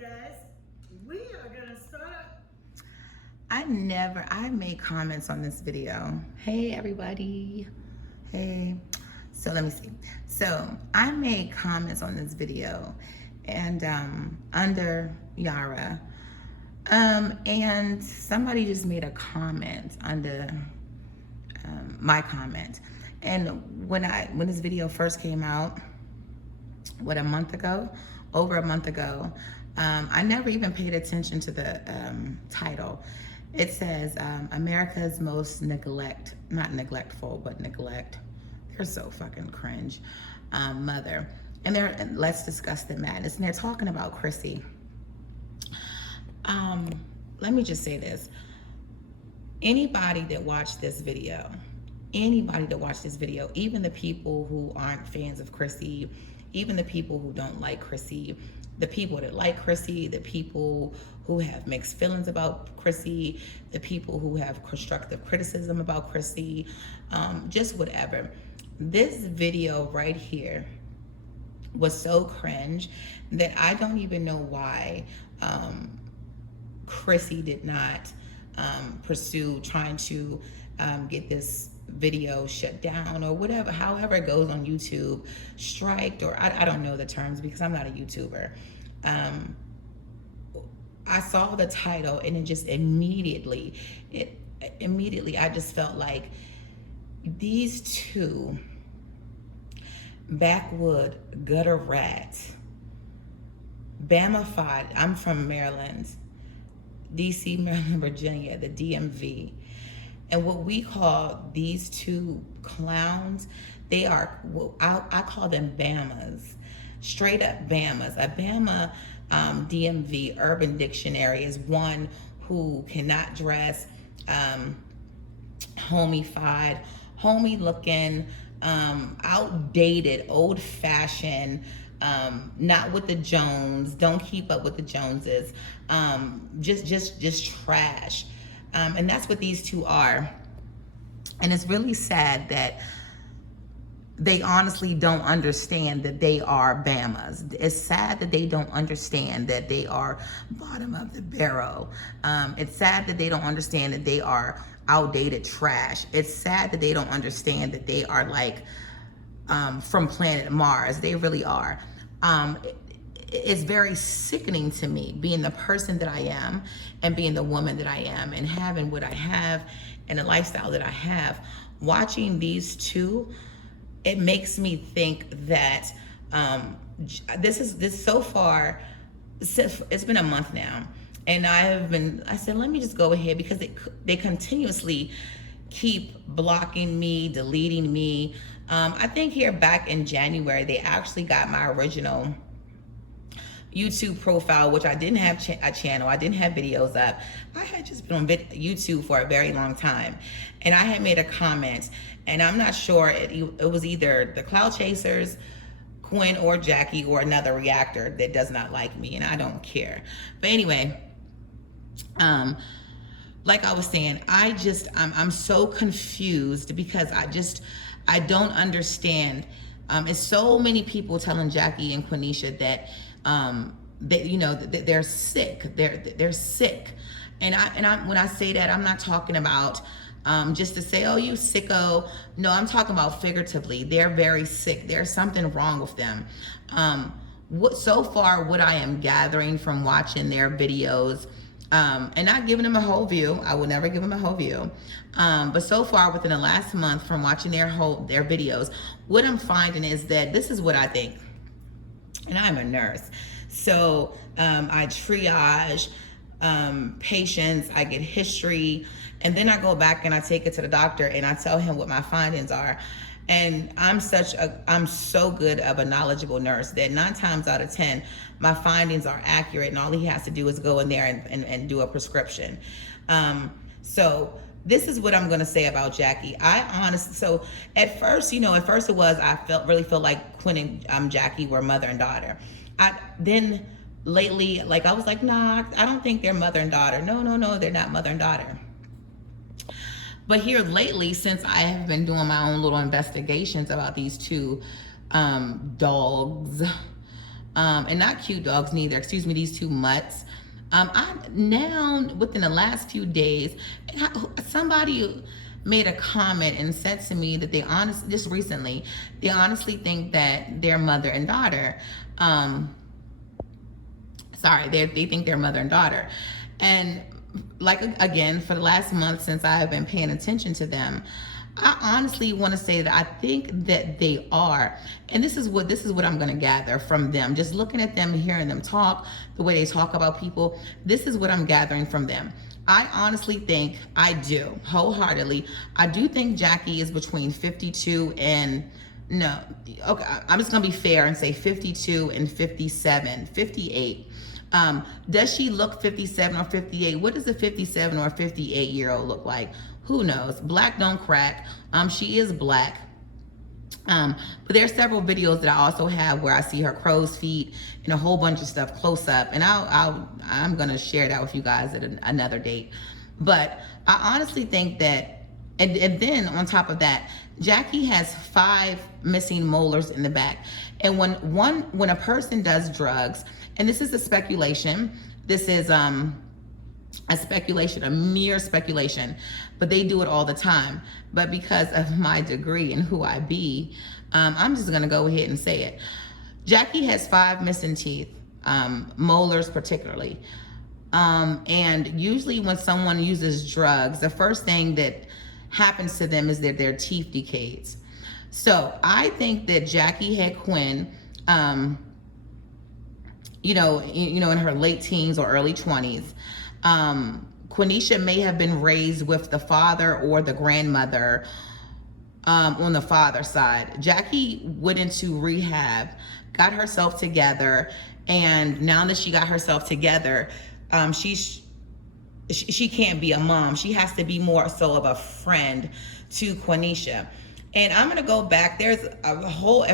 guys, we are gonna start. I made comments on this video. Hey everybody, hey. So let me see. So I made comments on this video and under Yara. And somebody just made a comment under my comment. And when this video first came out, over a month ago, I never even paid attention to the title. It says America's most not neglectful, but neglect. They're so fucking cringe, mother. And let's discuss the madness. And they're talking about Chrissy. Let me just say this. Anybody that watched this video, even the people who aren't fans of Chrissy, even the people who don't like Chrissy, the people that like Chrissy, the people who have mixed feelings about Chrissy, the people who have constructive criticism about Chrissy, just whatever. This video right here was so cringe that I don't even know why Chrissy did not pursue trying to get this video shut down or whatever, however it goes on YouTube, striked, or I don't know the terms because I'm not a YouTuber. I saw the title and it just immediately I just felt like these two backwood gutter rats, Bamified. I'm from Maryland, DC, Maryland, Virginia, the DMV. And what we call these two clowns, they are, I call them Bamas, straight up Bamas. A Bama DMV Urban Dictionary is one who cannot dress homey-fied, homey looking, outdated, old fashioned, not with the Jones, don't keep up with the Joneses, just trash. And that's what these two are. And it's really sad that they honestly don't understand that they are Bamas. It's sad that they don't understand that they are bottom of the barrel. It's sad that they don't understand that they are outdated trash. It's sad that they don't understand that they are like from planet Mars. They really are. It's very sickening to me being the person that I am and being the woman that I am and having what I have and the lifestyle that I have. Watching these two, it makes me think that this so far, it's been a month now. And I said, let me just go ahead because they continuously keep blocking me, deleting me. I think here back in January, they actually got my original YouTube profile, which I didn't have a channel. I didn't have videos up. I had just been on YouTube for a very long time. And I had made a comment, and I'm not sure, it was either the Cloud Chasers, Quinn or Jackie, or another reactor that does not like me, and I don't care. But anyway, like I was saying, I'm so confused because I don't understand. It's so many people telling Jackie and Quenisha that they're sick. They're sick. And when I say that, I'm not talking about just to say, oh, you sicko. No, I'm talking about figuratively. They're very sick. There's something wrong with them. So far, what I am gathering from watching their videos, and not giving them a whole view. I will never give them a whole view. But so far within the last month from watching their videos, what I'm finding is that this is what I think. And I'm a nurse. So I triage patients, I get history, and then I go back and I take it to the doctor and I tell him what my findings are. And I'm so good of a knowledgeable nurse that 9 times out of 10, my findings are accurate, and all he has to do is go in there and do a prescription. So this is what I'm gonna say about Jackie. So at first it was, I really felt like Quinn and Jackie were mother and daughter. Then lately, I was like, nah, I don't think they're mother and daughter. No, they're not mother and daughter. But here lately, since I have been doing my own little investigations about these two dogs, and not cute dogs neither. Excuse me, these two mutts. I now within the last few days, and somebody made a comment and said to me that they just recently, they honestly think that their mother and daughter. They think they're mother and daughter, and like again, for the last month since I have been paying attention to them, I honestly want to say that I think that they are, and this is what I'm going to gather from them. Just looking at them, hearing them talk, the way they talk about people, this is what I'm gathering from them. I honestly think, I do, wholeheartedly, I do think Jackie is between 52 and, no, okay, I'm just going to be fair and say 52 and 57, 58. Does she look 57 or 58? What does a 57 or 58-year-old look like? Who knows? Black don't crack. She is black. But there are several videos that I also have where I see her crow's feet and a whole bunch of stuff close up. And I'm gonna share that with you guys at another date. But I honestly think that, and then on top of that, Jackie has 5 missing molars in the back. And when a person does drugs, and this is a speculation, this is a speculation, a mere speculation, but they do it all the time. But because of my degree and who I be, I'm just gonna go ahead and say it. Jackie has 5 missing teeth, molars particularly. And usually when someone uses drugs, the first thing that happens to them is that their teeth decays. So I think that Jackie had Quinn, in her late teens or early 20s. Quenisha may have been raised with the father or the grandmother on the father's side. Jackie went into rehab, got herself together, and now that she got herself together, she can't be a mom. She has to be more so of a friend to Quenisha. And I'm gonna go back. There's a whole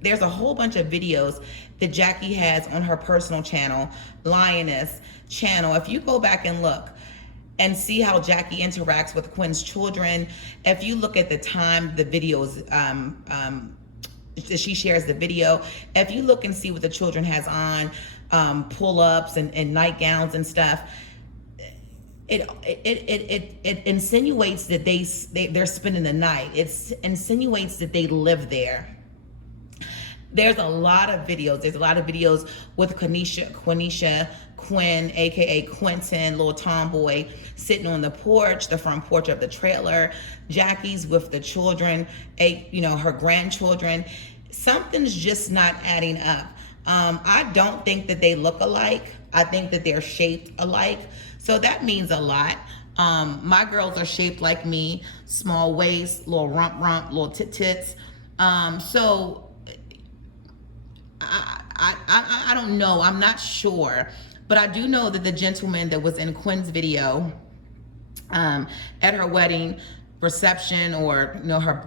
there's a whole bunch of videos that Jackie has on her personal channel, Lioness channel. If you go back and look and see how Jackie interacts with Quinn's children, if you look at the time the videos, she shares the video, if you look and see what the children has on, pull-ups and nightgowns and stuff, it insinuates that they're spending the night. It insinuates that they live there. There's a lot of videos. There's a lot of videos with Quenisha, Quinn, aka Quentin, little tomboy, sitting on the porch, the front porch of the trailer. Jackie's with the children, her grandchildren. Something's just not adding up. I don't think that they look alike. I think that they're shaped alike. So that means a lot. My girls are shaped like me, small waist, little rump, little tits. So I don't know. I'm not sure. But I do know that the gentleman that was in Quinn's video at her wedding reception, or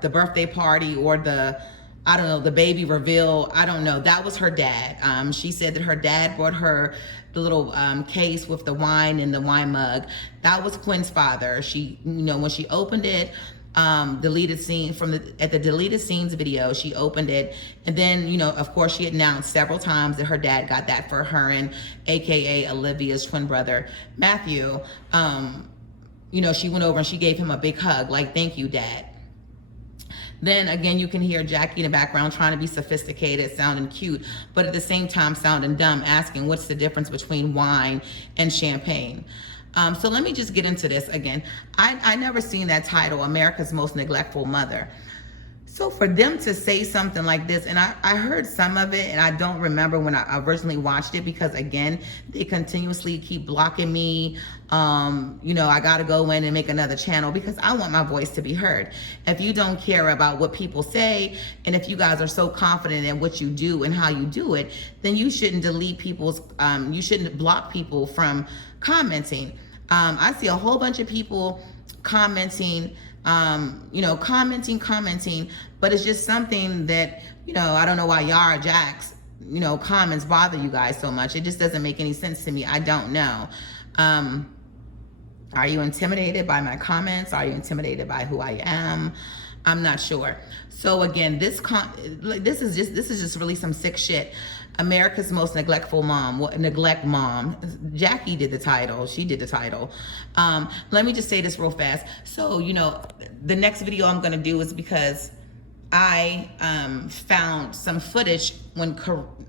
the birthday party, or the baby reveal, I don't know, that was her dad. She said that her dad brought her the little case with the wine and the wine mug. That was Quinn's father. She, when she opened it, deleted scene at the deleted scenes video, she opened it, and then of course she announced several times that her dad got that for her and aka Olivia's twin brother Matthew. She went over and she gave him a big hug, like, thank you, Dad. Then again, you can hear Jackie in the background trying to be sophisticated, sounding cute, but at the same time sounding dumb, asking what's the difference between wine and champagne. So let me just get into this again. I never seen that title, America's Most Neglectful Mother. So for them to say something like this, and I heard some of it, and I don't remember when I originally watched it, because again, they continuously keep blocking me. I gotta go in and make another channel because I want my voice to be heard. If you don't care about what people say, and if you guys are so confident in what you do and how you do it, then you shouldn't delete you shouldn't block people from commenting. I see a whole bunch of people commenting, commenting, but it's just something that, I don't know why Yara Jack's, comments bother you guys so much. It just doesn't make any sense to me. I don't know. Are you intimidated by my comments? Are you intimidated by who I am? I'm not sure. So again, this is just really some sick shit. America's Most Neglectful Mom. Neglect Mom. Jackie did the title. She did the title. Let me just say this real fast. So, you know, the next video I'm going to do is because I found some footage when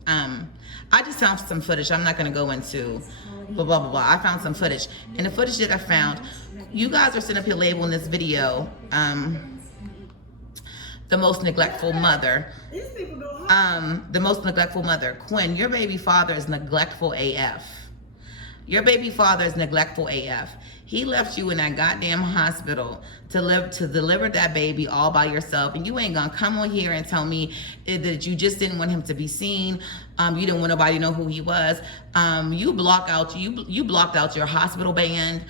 I just found some footage. I'm not going to go into blah, blah, blah, blah. I found some footage. And the footage that I found, you guys are sitting up here labeling this video the most neglectful mother. The most neglectful mother. Quinn, your baby father is neglectful AF. Your baby father is neglectful AF. He left you in that goddamn hospital to deliver that baby all by yourself, and you ain't gonna come on here and tell me that you just didn't want him to be seen. You didn't want nobody to know who he was. You blocked out your hospital band.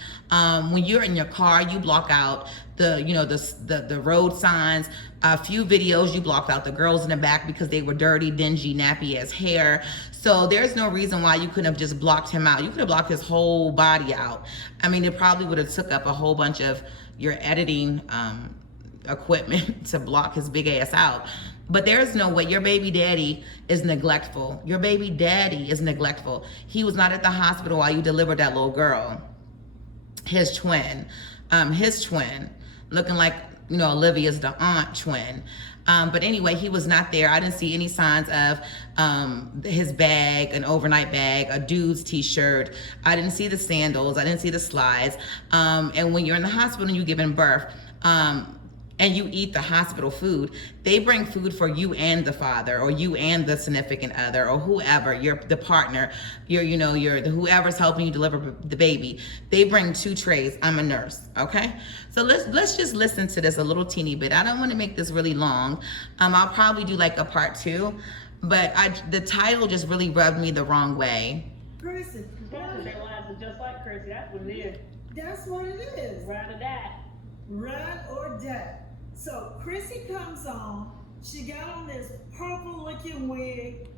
When you're in your car, you block out the road signs. A few videos you blocked out the girls in the back because they were dirty, dingy, nappy as hair. So there's no reason why you couldn't have just blocked him out. You could have blocked his whole body out. I mean, it probably would have took up a whole bunch of your editing equipment to block his big ass out. But there's no way. Your baby daddy is neglectful. Your baby daddy is neglectful. He was not at the hospital while you delivered that little girl. His twin, looking like, you know, Olivia's the aunt twin. But anyway, he was not there. I didn't see any signs of his bag, an overnight bag, a dude's t-shirt. I didn't see the sandals. I didn't see the slides. And when you're in the hospital and you're giving birth, and you eat the hospital food, they bring food for you and the father, or you and the significant other, or whoever, the partner, whoever's helping you deliver the baby. They bring 2 trays. I'm a nurse, okay? So let's just listen to this a little teeny bit. I don't want to make this really long. I'll probably do like a part 2, but the title just really rubbed me the wrong way. Chrissy, Because their lives are just like Chrissy. That's what it is. that's what it is. Ride or die. Ride or die. So Chrissy comes on. She got on this purple looking wig.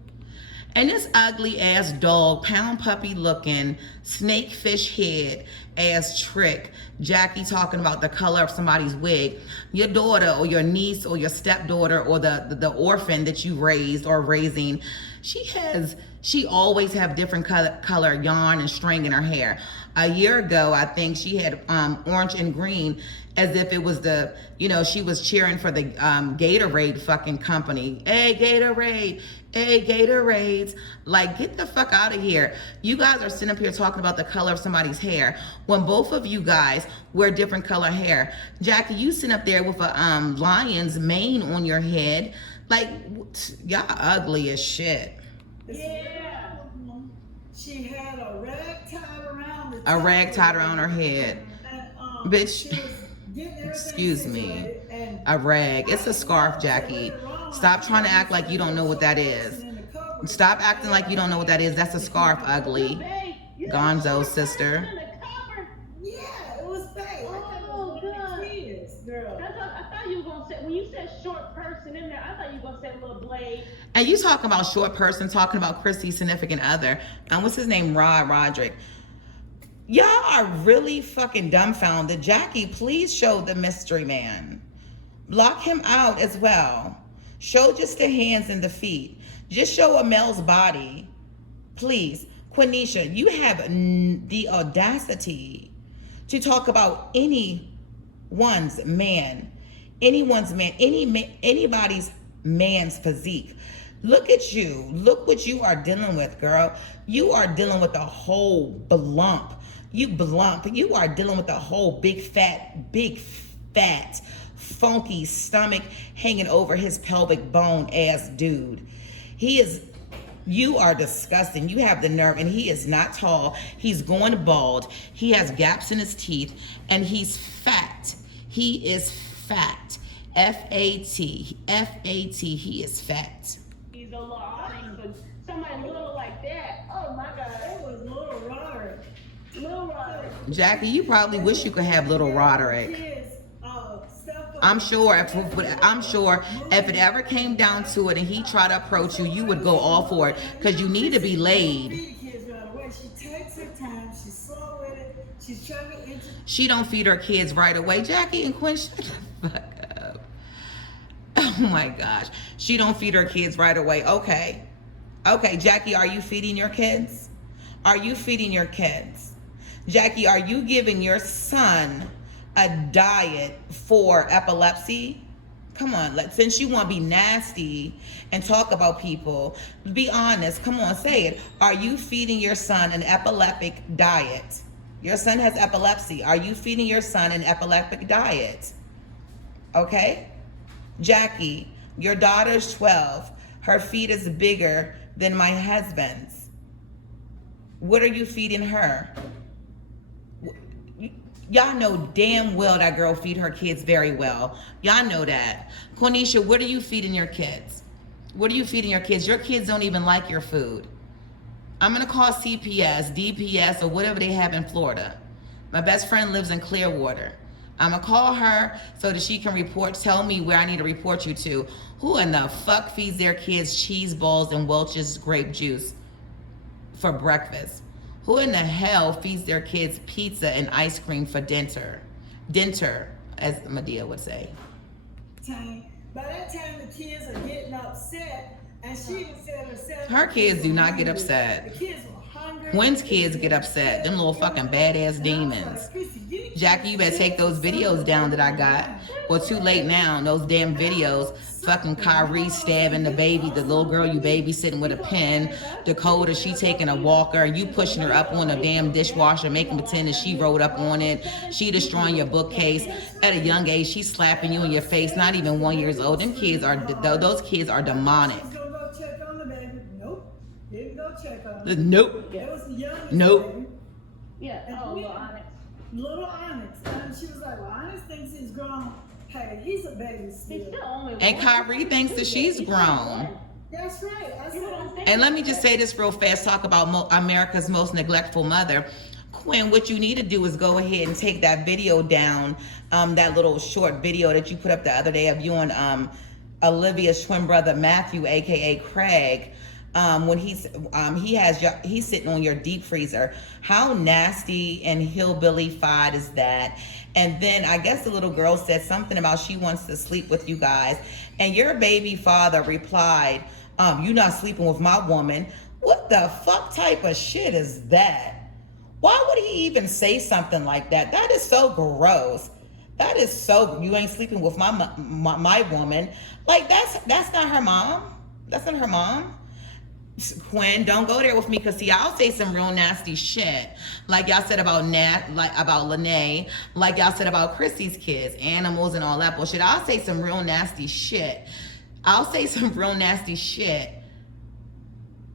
And this ugly ass dog, pound puppy looking, snake fish head ass trick, Jackie talking about the color of somebody's wig. Your daughter or your niece or your stepdaughter or the orphan that you raised or raising, she always have different color yarn and string in her hair. A year ago, I think she had orange and green, as if it was she was cheering for the Gatorade fucking company. Hey, Gatorade. Hey, Gatorades. Like, get the fuck out of here. You guys are sitting up here talking about the color of somebody's hair when both of you guys wear different color hair. Jackie, you sitting up there with a lion's mane on your head. Like, y'all ugly as shit. Yeah. She had a rag tied around the A rag tied around her head. And, Bitch. she was getting everything Excuse me. situated, and A rag. It's a scarf, Jackie. Stop trying to act like you don't know what that is. Stop acting like you don't know what that is. That's a scarf, ugly. Gonzo sister. Yeah, it was bad. Oh, God. Girl. I thought you were going to say, when you said short person in there, I thought you were going to say little blade. And you talking about short person, talking about Chrissy's significant other. What's his name? Roderick. Y'all are really fucking dumbfounded. Jackie, please show the mystery man. Block him out as well. Show just the hands and the feet. Just show a male's body. Please. Quenisha, you have the audacity to talk about anybody's man's physique. Look at you. Look what you are dealing with, girl. You are dealing with a whole blump. You are dealing with a whole big fat, funky stomach hanging over his pelvic bone ass dude. You are disgusting. You have the nerve, and he is not tall. He's going bald. He has gaps in his teeth, and he's fat. He is fat. F-A-T. F-A-T. He is fat. He's a little audience, but somebody little like that. Oh, my God. It was little Roderick. Little Roderick. Jackie, you probably wish you could have little Roderick. Kids, stuff I'm sure if it ever came down to it and he tried to approach you, you would go all for it, because you need to be laid. Feed kids right away. She takes her time. She's slow with it. She's trying to She don't feed her kids right away. Jackie and Quinn, shut the fuck up. Oh my gosh. She don't feed her kids right away. Okay. Okay, Jackie, are you feeding your kids? Are you feeding your kids? Jackie, are you giving your son a diet for epilepsy? Come on, since you want to be nasty and talk about people, be honest. Come on, say it. Are you feeding your son an epileptic diet? Your son has epilepsy. Are you feeding your son an epileptic diet? Okay? Jackie, your daughter's 12. Her feet is bigger than my husband's. What are you feeding her? Y'all know damn well that girl feed her kids very well. Y'all know that. Quenisha, what are you feeding your kids? What are you feeding your kids? Your kids don't even like your food. I'm going to call CPS, DPS, or whatever they have in Florida. My best friend lives in Clearwater. I'm going to call her so that she can tell me where I need to report you to. Who in the fuck feeds their kids cheese balls and Welch's grape juice for breakfast? Who in the hell feeds their kids pizza and ice cream for dinner? Dinner, as Medea would say. By that time, the kids are getting upset, and she even said herself. Her kids do not get upset. The kids were hungry. Gwen's kids get upset. Them little fucking badass demons. Jackie, you better take those videos down that I got. Well, too late now. Those damn videos. Fucking Kyrie stabbing the baby, the little girl you babysitting with a pen. Dakota, she taking a walker, and you pushing her up on a damn dishwasher, making pretend that she rolled up on it. She destroying your bookcase. At a young age, she's slapping you in your face, not even 1 year old. Those kids are demonic. Nope. Didn't go check on her. Nope. That was the youngest Nope. baby. Yeah. Oh, little Onyx. Little Onyx. And she was like, well, Onyx thinks he's grown. Hey, he's a baby He's still. still only And one. Kyrie thinks that she's grown. That's right. I said, And let me just say this real fast, talk about America's most neglectful mother. Quinn, what you need to do is go ahead and take that video down, that little short video that you put up the other day of you and Olivia's twin brother Matthew, aka Craig, when he's sitting on your deep freezer. How nasty and hillbilly-fied is that? And then I guess the little girl said something about she wants to sleep with you guys, and your baby father replied, "You not sleeping with my woman." What the fuck type of shit is that? Why would he even say something like that? That is so gross. That is so, you ain't sleeping with my woman. Like that's not her mom. That's not her mom. Quinn, don't go there with me, because see, I'll say some real nasty shit, like y'all said about about Lene, like y'all said about Chrissy's kids, animals and all that bullshit. I'll say some real nasty shit. I'll say some real nasty shit.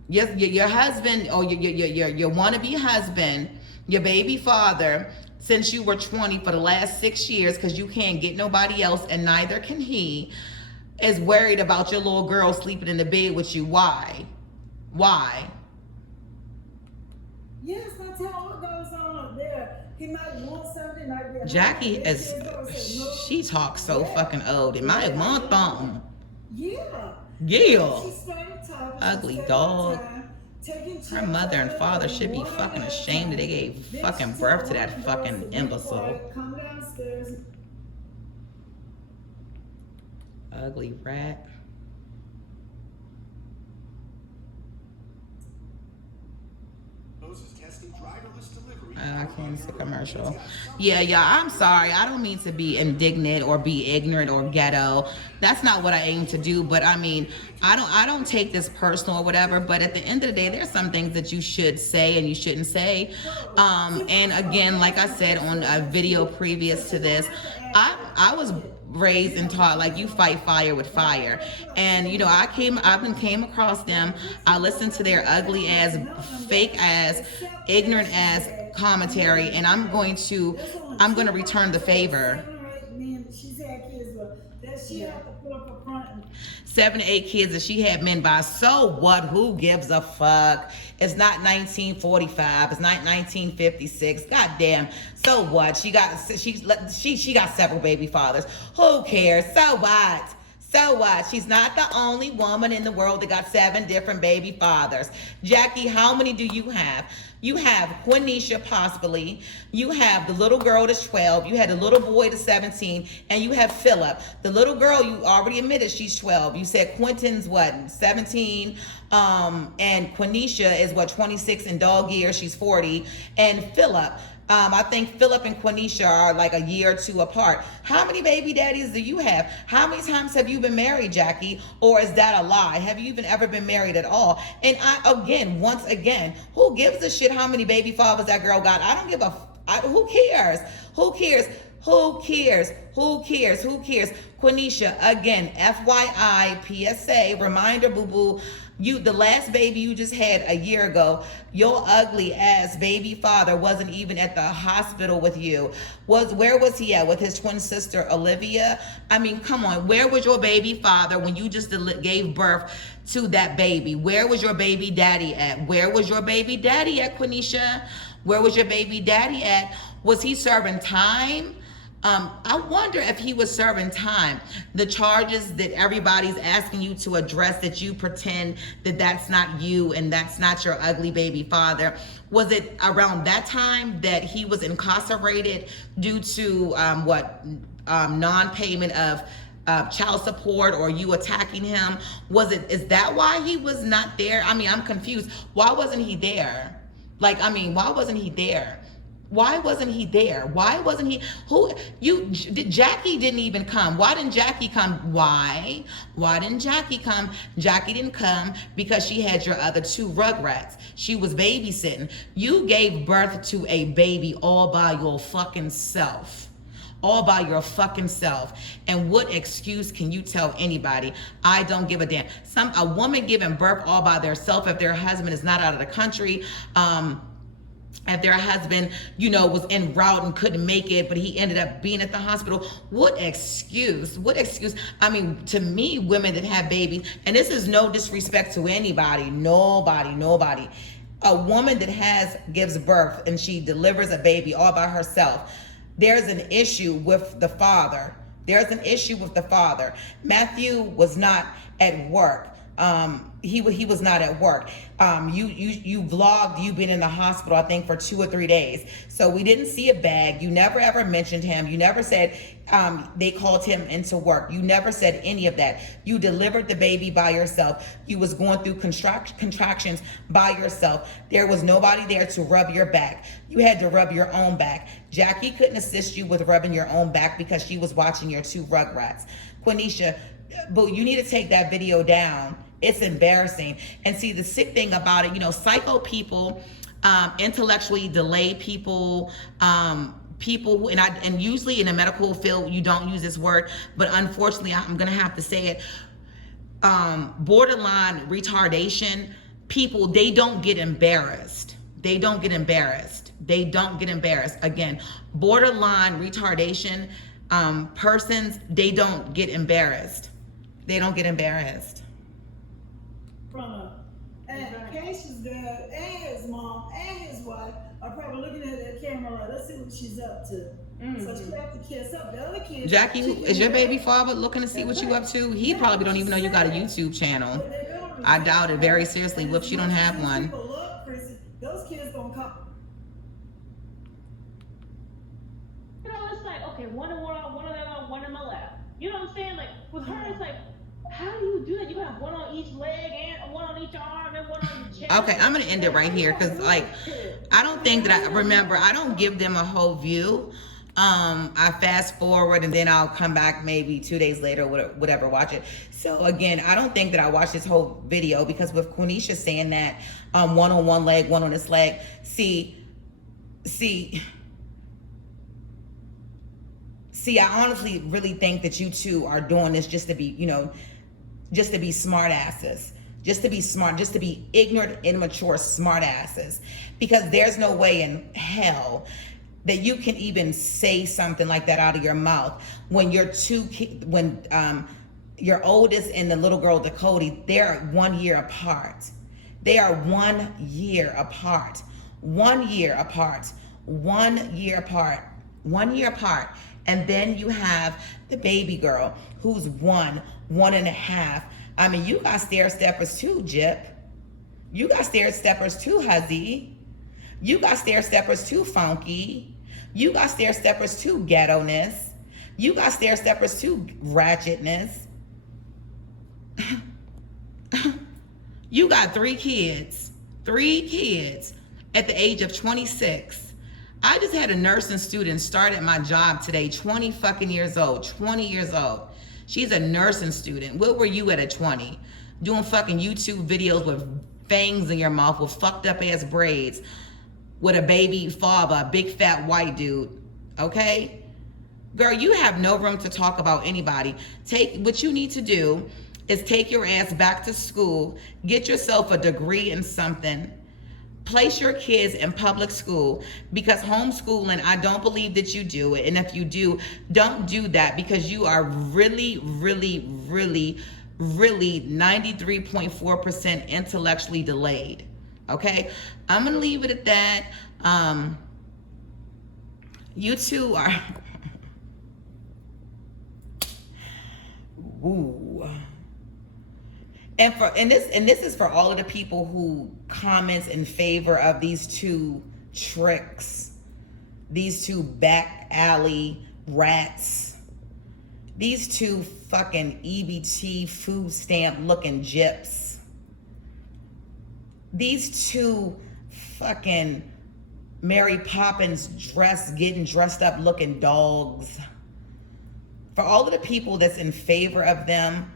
Your husband, or your wannabe husband, your baby father, since you were 20 for the last 6 years, because you can't get nobody else and neither can he, is worried about your little girl sleeping in the bed with you. Why? yes, that's how what goes on up there. He might want something like that. Jackie is, she talks so fucking old. In my thumb. Yeah. Yeah. She started talking. Ugly She said dog. one time, taking Her mother and father should be fucking ashamed that they gave fucking birth to that fucking imbecile. Come downstairs. Ugly rat. I can't see commercial. Yeah, I'm sorry. I don't mean to be indignant or be ignorant or ghetto. That's not what I aim to do. But I mean, I don't take this personal or whatever. But at the end of the day, there's some things that you should say and you shouldn't say. And again, like I said on a video previous to this, I was raised and taught like you fight fire with fire. And you know, I came across them. I listened to their ugly ass, fake ass, ignorant ass commentary, and I'm going to return the favor. 7 to 8 kids that she had men by. So what? Who gives a fuck? It's not 1945. It's not 1956. Goddamn. So what? She got several baby fathers. Who cares? So what? So what? She's not the only woman in the world that got 7 different baby fathers. Jackie, how many do you have? You have Quenisha, possibly. You have the little girl that's 12. You had the little boy that's 17. And you have Philip. The little girl, you already admitted she's 12. You said Quentin's what? 17. And Quenisha is what, 26 in dog years, she's 40. And Philip, I think Philip and Quenisha are like a year or two apart. How many baby daddies do you have? How many times have you been married, Jackie? Or is that a lie? Have you even ever been married at all? And once again, who gives a shit how many baby fathers that girl got? I don't give who cares? Who cares? Who cares? Who cares? Who cares? Quenisha, again, FYI, PSA, reminder, boo-boo, the last baby you just had a year ago, your ugly ass baby father wasn't even at the hospital with you. Where was he at? With his twin sister, Olivia? I mean, come on. Where was your baby father when you just gave birth to that baby? Where was your baby daddy at? Where was your baby daddy at, Quenisha? Where was your baby daddy at? Was he serving time? I wonder if he was serving time. The charges that everybody's asking you to address, that you pretend that that's not you and that's not your ugly baby father. Was it around that time that he was incarcerated due to non-payment of child support, or you attacking him? Is that why he was not there? I mean, I'm confused. Why wasn't he there? Why wasn't he there? Why wasn't he there? Why wasn't he? Jackie didn't even come. Why didn't Jackie come? Why didn't Jackie come? Jackie didn't come because she had your other two rugrats. She was babysitting. You gave birth to a baby all by your fucking self. All by your fucking self. And what excuse can you tell anybody? I don't give a damn. A woman giving birth all by themselves, if their husband is not out of the country, if their husband, was en route and couldn't make it, but he ended up being at the hospital. What excuse? I mean, to me, women that have babies, and this is no disrespect to anybody, nobody. A woman that gives birth and she delivers a baby all by herself, there's an issue with the father. Matthew was not at work. He was not at work. You vlogged you being in the hospital, I think, for 2 or 3 days. So we didn't see a bag. You never ever mentioned him. You never said they called him into work. You never said any of that. You delivered the baby by yourself. You was going through contractions by yourself. There was nobody there to rub your back. You had to rub your own back. Jackie couldn't assist you with rubbing your own back because she was watching your two rugrats. Quenisha, but you need to take that video down. It's embarrassing. And see, the sick thing about it, psycho people, intellectually delayed people, people who, and usually in the medical field, you don't use this word, but unfortunately, I'm going to have to say it. Borderline retardation people, they don't get embarrassed. Again, borderline retardation persons, they don't get embarrassed. And Cassius dad and his mom and his wife are probably looking at that camera like, let's see what she's up to. So she have to kiss up. The other kids. Jackie, is your baby father looking to see what you up to? He probably don't even know you got a YouTube channel. I doubt it very seriously. Whoops, you don't have one. Those kids gonna come. It's like, okay, one of them on, one on my left. You know what I'm saying? Like, with her, it's like, how do you do that? You got one on each leg and one on each arm and one on your chest. Okay, I'm going to end it right here because, I don't think that I don't give them a whole view. I fast forward and then I'll come back maybe 2 days later, whatever, watch it. So again, I don't think that I watched this whole video because with Quenisha saying that one on one leg, one on this leg, see, I honestly really think that you two are doing this just to be, just to be smart asses, just to be ignorant, immature, smart asses, because there's no way in hell that you can even say something like that out of your mouth when your your oldest and the little girl Dakota, they're 1 year apart. They are 1 year apart. 1 year apart. 1 year apart. 1 year apart. And then you have the baby girl who's 1.5. I mean, you got stair steppers too, Jip. You got stair steppers too, Huzzy. You got stair steppers too, Funky. You got stair steppers too, ghetto-ness. You got stair steppers too, ratchetness. You got three kids at the age of 26. I just had a nursing student start at my job today, 20 fucking years old, 20 years old. She's a nursing student. What were you at 20? Doing fucking YouTube videos with fangs in your mouth, with fucked up ass braids, with a baby father, a big fat white dude, okay? Girl, you have no room to talk about anybody. What you need to do is take your ass back to school, get yourself a degree in something, place your kids in public school, because homeschooling, I don't believe that you do it. And if you do, don't do that, because you are really 93.4% intellectually delayed. Okay? I'm gonna leave it at that. You two are Ooh. And this is for all of the people who comments in favor of these two tricks, these two back alley rats, these two fucking EBT food stamp looking gyps, these two fucking Mary Poppins getting dressed up looking dogs. For all of the people that's in favor of them,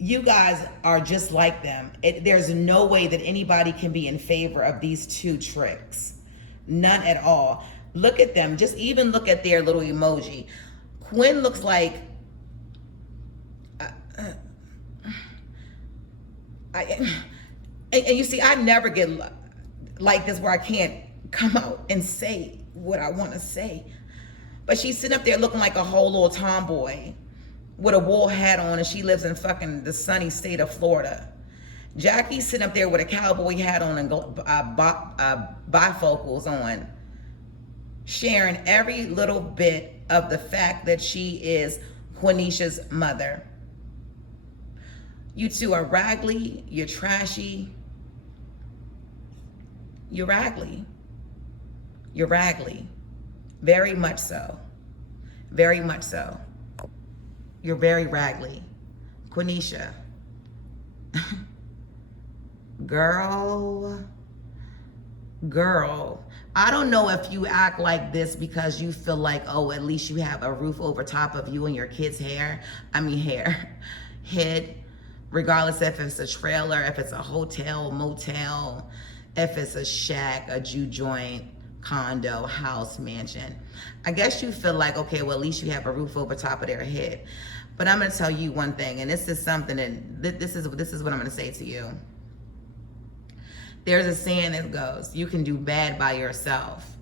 you guys are just like them. There's no way that anybody can be in favor of these two tricks. None at all. Look at them. Just even look at their little emoji. Quinn looks like... and you see, I never get like this where I can't come out and say what I want to say. But she's sitting up there looking like a whole little tomboy with a wool hat on, and she lives in fucking the sunny state of Florida. Jackie's sitting up there with a cowboy hat on and bifocals on, sharing every little bit of the fact that she is Quenisha's mother. You two are raggly, you're trashy, you're raggly. You're raggly. Very much so. Very much so. You're very raggly. Quenisha. Girl. I don't know if you act like this because you feel like, oh, at least you have a roof over top of you and your kids' head. Regardless if it's a trailer, if it's a hotel, motel, if it's a shack, a Jew joint, condo, house, mansion. I guess you feel like, okay, well, at least you have a roof over top of their head. But I'm going to tell you one thing, and this is something that this is what I'm going to say to you. There's a saying that goes, you can do bad by yourself.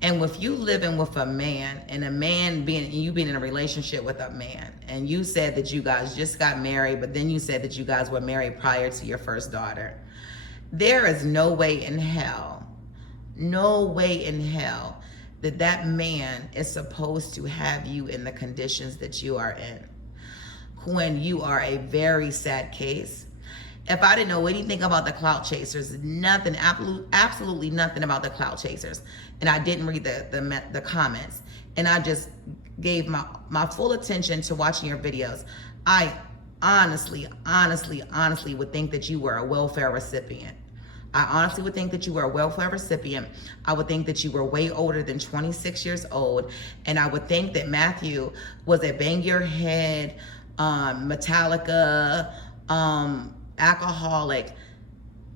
And if you living with a man, and you being in a relationship with a man, and you said that you guys just got married, but then you said that you guys were married prior to your first daughter, there is no way in hell that man is supposed to have you in the conditions that you are in. Quinn, you are a very sad case. If I didn't know anything about the clout chasers, nothing, absolutely nothing about the clout chasers, and I didn't read the comments, and I just gave my full attention to watching your videos, I honestly would think that you were a welfare recipient. I honestly would think that you were a welfare recipient. I would think that you were way older than 26 years old. And I would think that Matthew was a bang your head, Metallica, alcoholic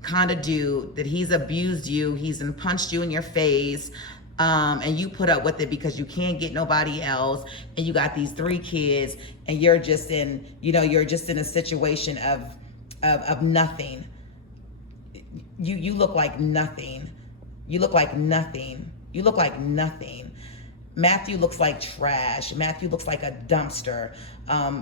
kind of dude, that he's abused you, he's punched you in your face, and you put up with it because you can't get nobody else, and you got these 3 kids, and you're just in a situation of nothing. You look like nothing. You look like nothing. You look like nothing. Matthew looks like trash. Matthew looks like a dumpster.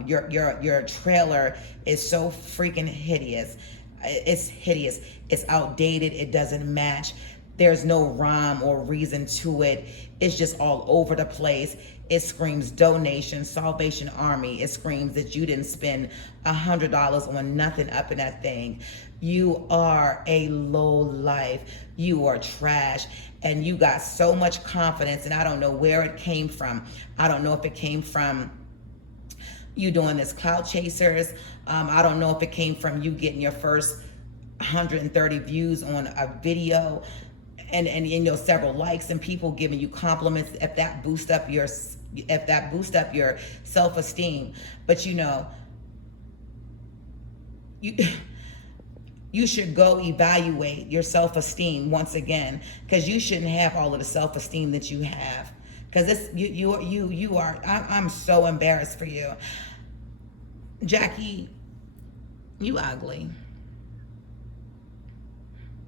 Your trailer is so freaking hideous. It's hideous. It's outdated. It doesn't match. There's no rhyme or reason to it. It's just all over the place. It screams donation, Salvation Army. It screams that you didn't spend $100 on nothing up in that thing. You are a low life. You are trash. And you got so much confidence, and I don't know where it came from. I don't know if it came from, you doing this clout chasers. I don't know if it came from you getting your first 130 views on a video and you know, several likes and people giving you compliments, if that boosts up your self-esteem. But you know, you should go evaluate your self-esteem once again, because you shouldn't have all of the self-esteem that you have, because it's you are I'm so embarrassed for you, Jackie. You ugly.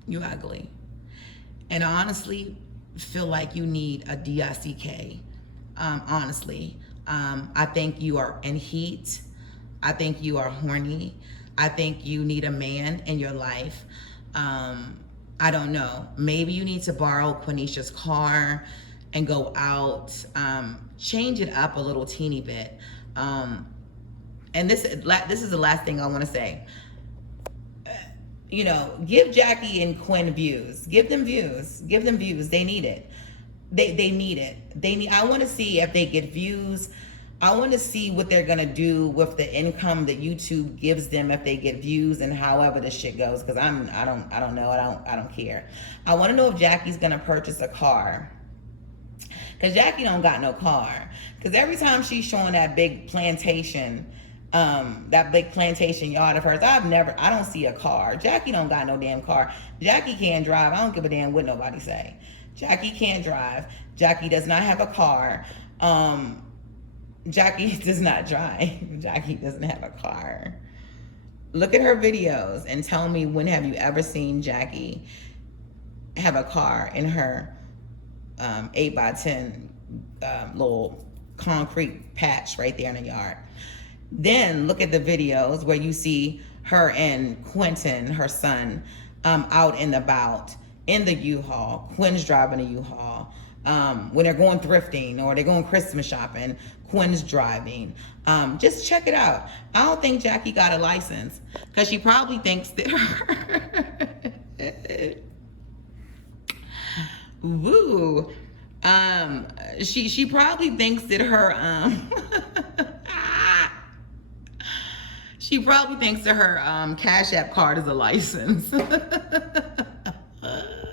You ugly. And I honestly feel like you need a DICK. Honestly, I think you are in heat. I think you are horny. I think you need a man in your life. I don't know. Maybe you need to borrow Quenisha's car and go out. Change it up a little teeny bit. And this is the last thing I want to say. You know, give Jackie and Quinn views. Give them views. Give them views. They need it. They need it. I want to see if they get views. I want to see what they're gonna do with the income that YouTube gives them if they get views, and however this shit goes. Because I don't know. I don't care. I want to know if Jackie's gonna purchase a car. Because Jackie don't got no car. Because every time she's showing that big plantation, yard of hers, I don't see a car. Jackie don't got no damn car. Jackie can't drive. I don't give a damn what nobody say. Jackie can't drive. Jackie does not have a car. Jackie does not drive. Jackie doesn't have a car. Look at her videos and tell me, when have you ever seen Jackie have a car in her 8x10 little concrete patch right there in the yard? Then look at the videos where you see her and Quentin, her son, out and about in the U-Haul. Quinn's driving a U-Haul. When they're going thrifting or they're going Christmas shopping, Quinn's driving. Just check it out. I don't think Jackie got a license, because she probably thinks that woo. She probably thinks that her she probably thinks that her Cash App card is a license.